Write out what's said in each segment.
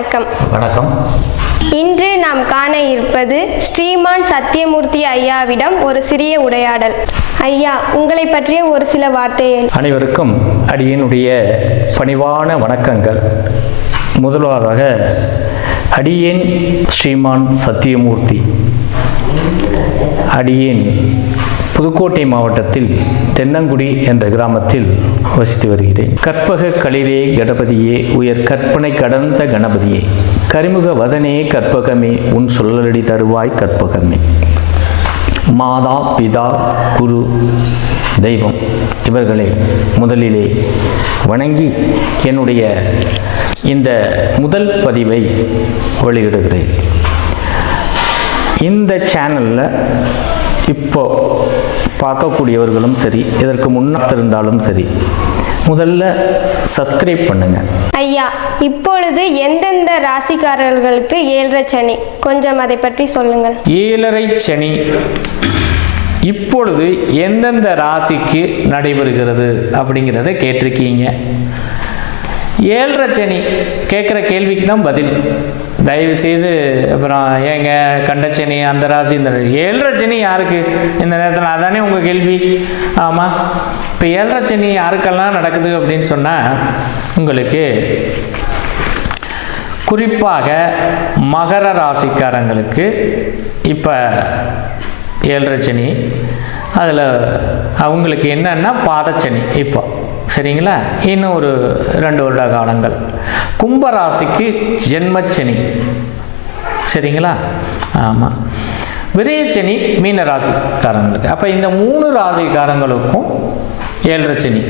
வணக்கம். வணக்கம். இன்று நாம் காண இருப்பது ஸ்ரீமான் சத்தியமூர்த்தி ஐயாவிடம் ஒரு சிறிய உரையாடல். ஐயா உங்களை பற்றிய ஒரு சில வார்த்தைகள். அனைவருக்கும் அடியனுடைய பணிவான வணக்கங்கள். முதலாவதாக அடியேன் ஸ்ரீமான் சத்தியமூர்த்தி. அடியேன் புதுக்கோட்டை மாவட்டத்தில் தென்னங்குடி என்ற கிராமத்தில் வசித்து வருகிறேன். கற்பக களிரே கணபதியே உயர் கற்பனை கடந்த கணபதியே. கரிமுக வதனே கற்பகமே உன் சொல்லலடி தருவாய் கற்பகமே. மாதா பிதா குரு தெய்வம் இவர்களை முதலிலே வணங்கி என்னுடைய இந்த முதல் பதிவை வெளியிடுகிறேன். இந்த சேனலில் இப்போ பார்க்கக்கூடியவர்களும் சரி இதற்கு முன்னால் இருந்தாலும் சரி முதல்ல சப்ஸ்கிரைப் பண்ணுங்கள் ஐயா இப்பொழுது எந்தெந்த ராசிக்காரர்களுக்கு ஏழரை சனி? கொஞ்சம் அதை பற்றி சொல்லுங்கள். ஏழரை சனி இப்பொழுது எந்தெந்த ராசிக்கு நடைபெறுகிறது அப்படிங்கிறத கேட்டிருக்கீங்க. ஏழரை சனி கேட்குற கேள்விக்கு தான் பதில். தயவு செய்து அப்புறம் ஏங்க கண்டச்சனி அந்த ராசி இந்த ஏழரை சனி யாருக்கு? இந்த நேரத்தில் அதானே உங்கள் கேள்வி. ஆமாம் இப்போ ஏழரை சனி யாருக்கெல்லாம் நடக்குது அப்படின்னு சொன்னால் உங்களுக்கு குறிப்பாக மகர ராசிக்காரங்களுக்கு இப்போ ஏழரை சனி அதில் அவங்களுக்கு என்னென்னா பாதச்சனி இப்போ. சரிங்களா? இன்னும் ஒரு ரெண்டு வருட காலங்கள். கும்பராசிக்கு ஜென்மச்சனி. சரிங்களா? ஆமாம் விரயச்சனி மீன ராசிக்காரங்களுக்கு அப்போ இந்த மூணு ராசிக்காரங்களுக்கும் ஏழரை சனி.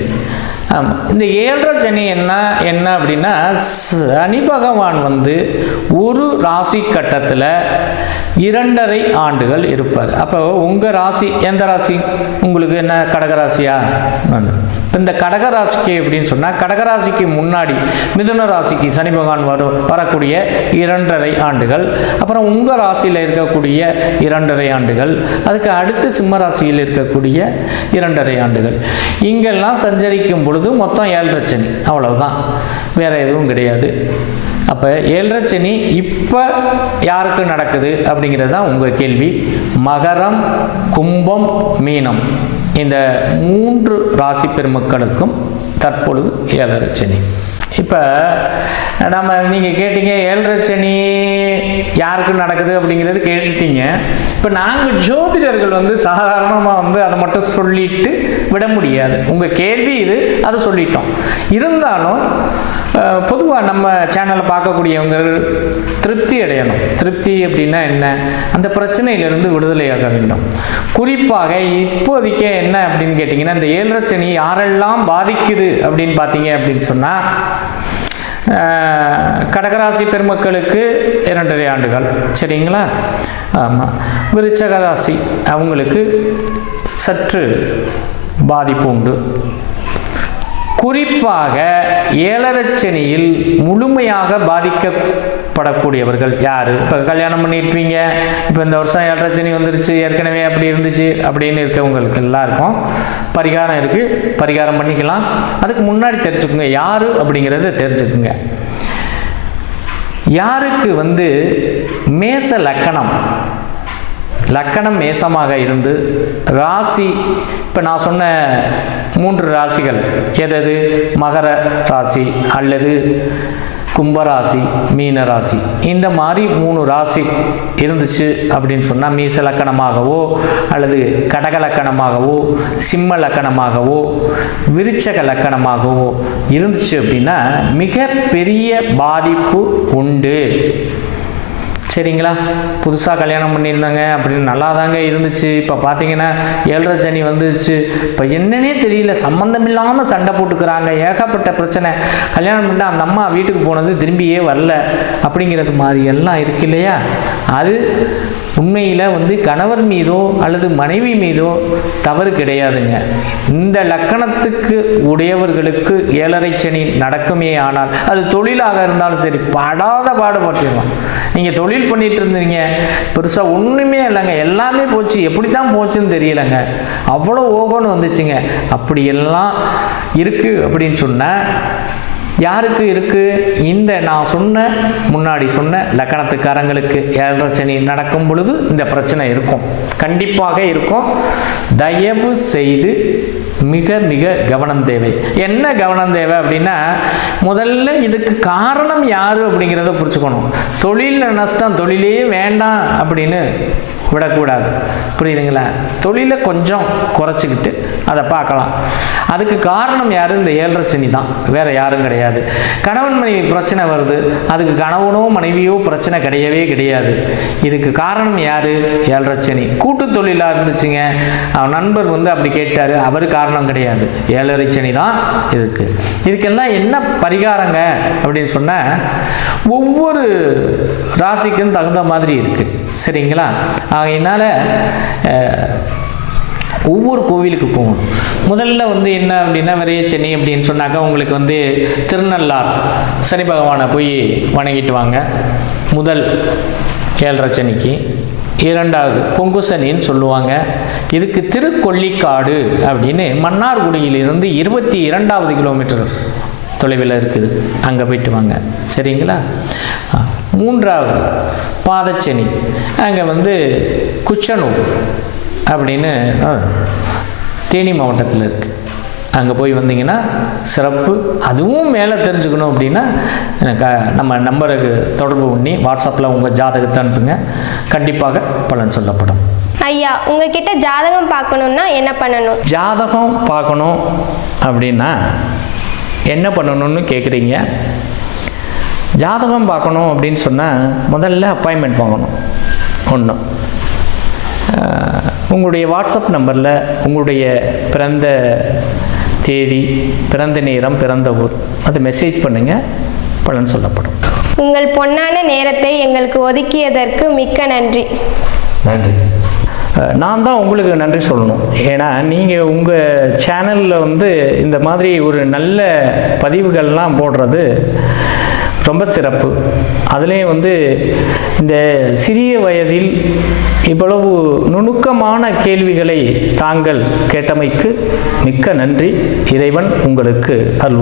ஆமாம் இந்த ஏழரை சனி என்ன என்ன அப்படின்னா சனி பகவான் வந்து ஒரு ராசி கட்டத்தில் இரண்டரை ஆண்டுகள் இருப்பார். அப்போ உங்கள் ராசி எந்த ராசி? உங்களுக்கு என்ன கடகராசியா? இந்த கடகராசிக்கு எப்படின்னு சொன்னால் கடகராசிக்கு முன்னாடி மிதுன ராசிக்கு சனி பகவான் வரும் வரக்கூடிய இரண்டரை ஆண்டுகள் அப்புறம் உங்கள் ராசியில் இருக்கக்கூடிய இரண்டரை ஆண்டுகள் அதுக்கு அடுத்து சிம்ம ராசியில் இருக்கக்கூடிய இரண்டரை ஆண்டுகள். இங்கெல்லாம் சஞ்சரிக்கும் பொழுது மொத்தம் ஏழரை சனி அவ்வளவுதான். வேற எதுவும் கிடையாது. அப்போ ஏழரை சனி இப்போ யாருக்கு நடக்குது அப்படிங்கிறது தான் உங்கள் கேள்வி. மகரம் கும்பம் மீனம். இந்த மூன்று ராசி பெருமக்களுக்கும் தற்பொழுது ஏழரை சனி. இப்போ நம்ம நீங்கள் கேட்டீங்க ஏழரை சனி யாருக்கு நடக்குது அப்படிங்கிறது கேட்டுட்டீங்க. இப்போ நாங்கள் ஜோதிடர்கள் வந்து சாதாரணமாக வந்து அதை மட்டும் சொல்லிட்டு விட முடியாது. உங்கள் கேள்வி இது அதை சொல்லிட்டோம். இருந்தாலும் பொதுவாக நம்ம சேனலை பார்க்கக்கூடியவங்க திருப்தி அடையணும். திருப்தி அப்படின்னா என்ன? அந்த பிரச்சனையிலிருந்து விடுதலையாக வேண்டும். குறிப்பாக இப்போதைக்கு என்ன அப்படின்னு கேட்டிங்கன்னா இந்த ஏழரை சனி யாரெல்லாம் பாதிக்குது அப்படின்னு பார்த்தீங்க அப்படின்னு சொன்னால் கடகராசி பெருமக்களுக்கு இரண்டரை ஆண்டுகள். சரிங்களா? ஆமாம் விருச்சக ராசி அவங்களுக்கு சற்று பாதிப்பு உண்டு. குறிப்பாக ஏழரச்சனியில் முழுமையாக பாதிக்க படக்கூடியவர்கள் யார்? இப்போ கல்யாணம் பண்ணியிருப்பீங்க. இப்போ இந்த வருஷம் ஏழரச்சனி வந்துருச்சு. ஏற்கனவே அப்படி இருந்துச்சு அப்படின்னு இருக்கவங்களுக்கு எல்லாருக்கும் பரிகாரம் இருக்குது பரிகாரம் பண்ணிக்கலாம். அதுக்கு முன்னாடி தெரிஞ்சுக்குங்க. யார் அப்படிங்கிறத தெரிஞ்சுக்குங்க. யாருக்கு வந்து மேச லக்கணம்? லக்கணம் மேசமாக இருந்து ராசி இப்போ நான் சொன்ன மூன்று ராசிகள் எதது? மகர ராசி அல்லது கும்பராசி மீன ராசி இந்த மாதிரி மூணு ராசி இருந்துச்சு அப்படின்னு சொன்னால் மீச லக்கணமாகவோ அல்லது கடக லக்கணமாகவோ சிம்ம லக்கணமாகவோ விருச்சக லக்கணமாகவோ இருந்துச்சு அப்படின்னா மிக பெரிய பாதிப்பு உண்டு. சரிங்களா? புதுசாக கல்யாணம் பண்ணியிருந்தாங்க அப்படின்னு நல்லா தாங்க இருந்துச்சு. இப்போ பார்த்தீங்கன்னா ஏழரை சனி வந்துச்சு இப்போ என்னன்னே தெரியல சம்மந்தம் இல்லாமல் சண்டை போட்டுக்கிறாங்க. ஏகப்பட்ட பிரச்சனை. கல்யாணம் பண்ணால் அந்த அம்மா வீட்டுக்கு போனது திரும்பியே வரல. அப்படிங்கிறது மாதிரி எல்லாம் இருக்கு இல்லையா? அது உண்மையில் வந்து கணவர் மீதோ அல்லது மனைவி மீதோ தவறு கிடையாதுங்க. இந்த லக்கணத்துக்கு உடையவர்களுக்கு ஏழரை சனி நடக்குமே ஆனால் அது தொழிலாக இருந்தாலும் சரி படாத பாடுபட்டுருவோம் நீங்கள் தொழில் பண்ணிட்டு இருந்தீங்க பெருசாக ஒன்றுமே இல்லைங்க. எல்லாமே போச்சு. எப்படி தான் போச்சுன்னு தெரியலைங்க. அவ்வளோ ஓகோன்னு வந்துச்சுங்க. அப்படியெல்லாம் இருக்குது அப்படின்னு சொன்னால் யாருக்கு இருக்குது இந்த நான் சொன்ன முன்னாடி சொன்ன லக்கணத்துக்காரங்களுக்கு ஏழரை சனி நடக்கும் பொழுது இந்த பிரச்சனை இருக்கும். கண்டிப்பாக இருக்கும். தயவு செய்து மிக மிக கவனம் தேவை. என்ன கவனம் தேவை அப்படின்னா முதல்ல இதுக்கு காரணம் யார் அப்படிங்கிறத புரிச்சுக்கணும் தொழிலில் நஷ்டம் தொழிலே வேண்டாம் அப்படின்னு விடக்கூடாது. புரியுதுங்களா? தொழிலை கொஞ்சம் குறைச்சிக்கிட்டு அதை பார்க்கலாம். அதுக்கு காரணம் யார்? இந்த ஏழரை சனி தான். வேறு யாரும் கிடையாது. கணவன் மனைவி பிரச்சனை வருது. அதுக்கு கணவனோ மனைவியோ பிரச்சனை கிடையவே கிடையாது. இதுக்கு காரணம் யார்? ஏழரைச்சனி. கூட்டு தொழிலாக இருந்துச்சுங்க. அவன் நண்பர் வந்து அப்படி கேட்டார். அவர் காரணம் கிடையாது. ஏழரைச்சனி தான் இதுக்கு. இதுக்கெல்லாம் என்ன பரிகாரங்க அப்படின்னு சொன்னால் ஒவ்வொரு ராசிக்கும் தகுந்த மாதிரி இருக்குது சரிங்களா? ஆகையினால ஒவ்வொரு கோவிலுக்கு போகணும். முதல்ல வந்து என்ன அப்படின்னா விரைய சென்னை அப்படின்னு சொன்னாக்கா உங்களுக்கு வந்து திருநள்ளார் சனி பகவானை போய் வணங்கிட்டு வாங்க. முதல் ஏழரை சனிக்கு. இரண்டாவது பொங்கு சனின்னு சொல்லுவாங்க. இதுக்கு திருக்கொல்லிக்காடு அப்படின்னு மன்னார்குடியிலிருந்து இருபத்தி இரண்டாவது கிலோமீட்டர் தொலைவில் இருக்குது. அங்கே போயிட்டு வாங்க. சரிங்களா? மூன்றாவது பாதச்சனி. அங்கே வந்து குச்சனூர். அப்படின்னு தேனி மாவட்டத்தில் இருக்குது அங்கே போய் வந்தீங்கன்னா சிறப்பு. அதுவும் மேலே தெரிஞ்சுக்கணும் அப்படின்னா எனக்கு நம்ம நம்பருக்கு தொடர்பு பண்ணி வாட்ஸ்அப்பில் உங்கள் ஜாதகத்தை அனுப்புங்க. கண்டிப்பாக பலன் சொல்லப்படும். ஐயா உங்ககிட்ட ஜாதகம் பார்க்கணுன்னா என்ன பண்ணணும்? ஜாதகம் பார்க்கணும் அப்படின்னா என்ன பண்ணணும்னு கேட்குறீங்க ஜாதகம் பார்க்கணும் அப்படின்னு சொன்னால் முதல்ல அப்பாயின்மெண்ட் வாங்கணும். ஒன்று உங்களுடைய வாட்ஸ்அப் நம்பரில் உங்களுடைய பிறந்த தேதி பிறந்த நேரம் பிறந்த ஊர் அது மெசேஜ் பண்ணுங்கள் பலன் சொல்லப்படும். உங்கள் பொன்னான நேரத்தை எங்களுக்கு ஒதுக்கியதற்கு மிக்க நன்றி. நன்றி. நான் தான் உங்களுக்கு நன்றி சொல்லணும். ஏன்னா நீங்கள் உங்கள் சேனலில் வந்து இந்த மாதிரி ஒரு நல்ல பதிவுகள்லாம் போடுறது ரொம்ப சிறப்பு. அதுலேயும் வந்து இந்த சிறிய வயதில் இவ்வளவு நுணுக்கமான கேள்விகளை தாங்கள் கேட்டமைக்கு மிக்க நன்றி. இறைவன் உங்களுக்கு அருள்